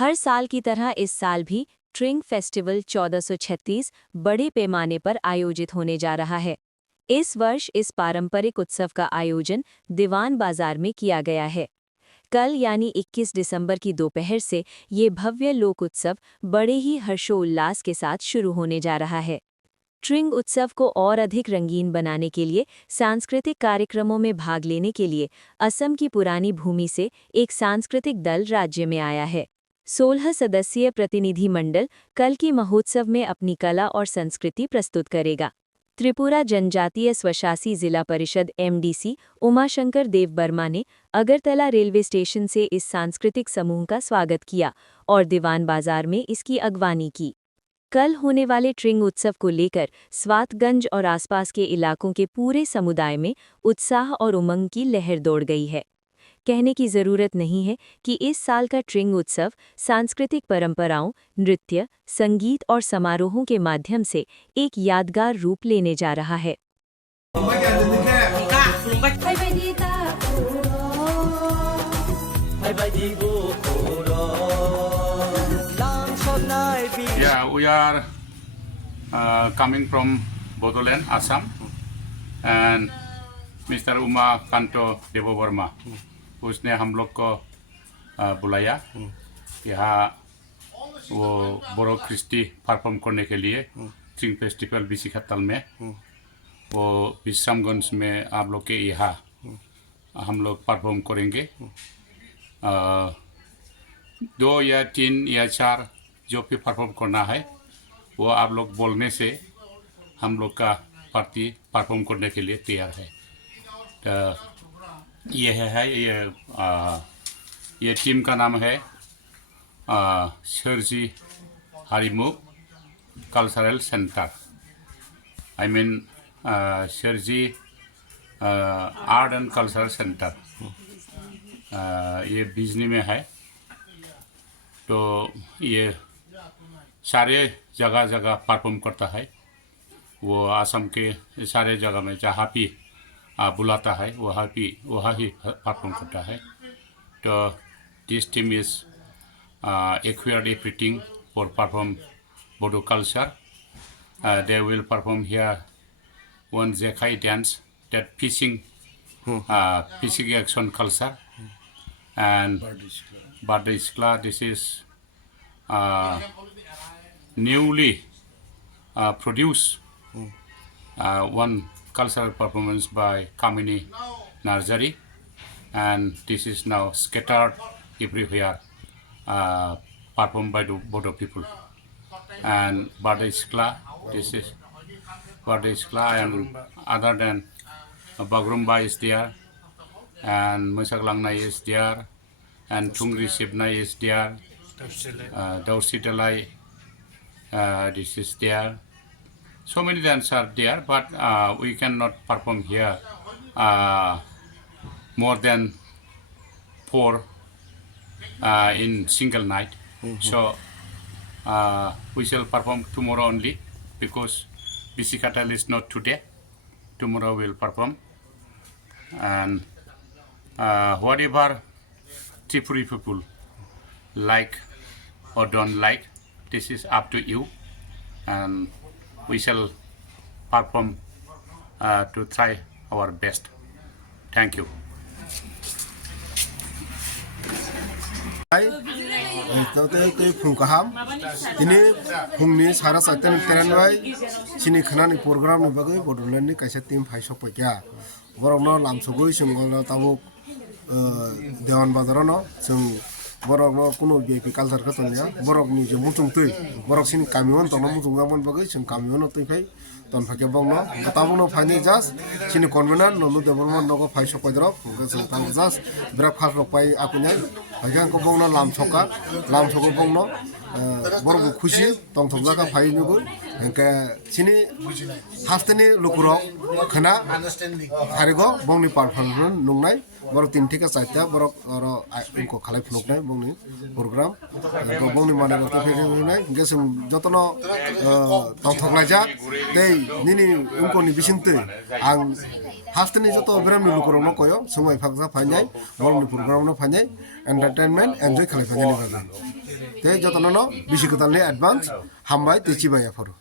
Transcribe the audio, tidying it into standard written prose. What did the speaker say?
हर साल की तरह इस साल भी ट्रिंग फेस्टिवल 1436 बड़े पैमाने पर आयोजित होने जा रहा है। इस वर्ष इस पारंपरिक उत्सव का आयोजन दीवान बाजार में किया गया है। कल यानी 21 दिसंबर की दोपहर से ये भव्य लोक उत्सव बड़े ही हर्षोल्लास के साथ शुरू होने जा रहा है। ट्रिंग उत्सव को और अधिक रंगीन बनाने के लिए सांस्कृतिक कार्यक्रमों में भाग लेने के लिए असम की पुरानी भूमि से एक सांस्कृतिक दल राज्य में आया है। 16 सदस्यीय प्रतिनिधि मंडल कल की महोत्सव में अपनी कला और संस्कृति प्रस्तुत करेगा। त्रिपुरा जनजातीय स्वशासी जिला परिषद एमडीसी उमाशंकर देव वर्मा ने अगरतला रेलवे स्टेशन से इस सांस्कृतिक समूह का स्वागत किया और दीवान बाजार में इसकी अगवानी की। कल होने वाले ट्रिंग उत्सव को लेकर स्वातगंज और आसपास के इलाकों के पूरे समुदाय में उत्साह और उमंग की लहर दौड़ गई है। कहने की जरूरत नहीं है कि इस साल का ट्रिंग उत्सव सांस्कृतिक परंपराओं, नृत्य, संगीत और समारोहों के माध्यम से एक यादगार रूप लेने जा रहा है। Yeah, we are coming from Bodoland, Assam, and Mr. Uma Kanto Devo Verma, उसने हम लोग को बुलाया यहाँ वो बोरो क्रिस्टी परफॉर्म करने के लिए ट्रिंग फेस्टिवल विशाखापट्टनम में वो विश्रामगंज में आप लोग के यहाँ हम लोग परफॉर्म करेंगे। 2 या 3 या 4 जो भी परफॉर्म करना है वो आप लोग बोलने से हम लोग का पार्टी परफॉर्म करने के लिए तैयार है। तो ये टीम का नाम है Sorji Harimu cultural centre, I mean Sorji art and cultural centre. ये बिजनी में है। तो ये सारे जगह परफॉर्म करता है। वो असम के सारे जगह में जहाँ भी बुलाता है वहाँ ही परफॉर्म करता है। तो this team is acquired everything for perform Bodo culture. They will perform here one Jekhai dance, that fishing action culture, and Bardi Skla. This is newly produced one cultural performance by Kamini Narzari, and this is now scattered everywhere, performed by the Bodo people. And Bardi Skla, this is Bardi Skla, and other than Bagrumba is there, and Musaklangna is there, and Tungri Sibna is there, Dausitalai, this is there. So many dances are there, but we cannot perform here more than 4 in single night. So we shall perform tomorrow only, because Visikatal is not today. Tomorrow we'll perform. And whatever Tripuri people like or don't like, this is up to you, and we shall perform to try our best. Thank you. Fungkaham ini fungni sara saktan teranwai sini khanani program ni bagai Bodoland ni kaisa tim phai sopya borokno lamsogoi sungol tabuk dewan bazarono sung borokno kuno VIP culture ka tonya borokni je mutung tui borok sini kamion tono mutung gamon bagai sung kamion tui phai ton phake bongno tabukno phani jas sini convener nomu debormon nogo phai sopya drok sung tam jas breakfast rok pai akunya ajan ko bongno lamsogo bongno borok khushi tong thokjaka phai nugo enke sini hasteni lukurok khana harigo bongni performance nungnai borok 3 thika 4 borok oro inko khalai phunuknai bongni program ko bongni mane ko phunuknai gesum jotono tong thoklajak dei nini inko ni bisinte ang hasteni joto beram ni lukurok no koyo sumai phakja phainai bongni program no phainai entertainment enjoy khalai phainai ni te jotano no bisi kotal ni advance hambai te chibai aforo.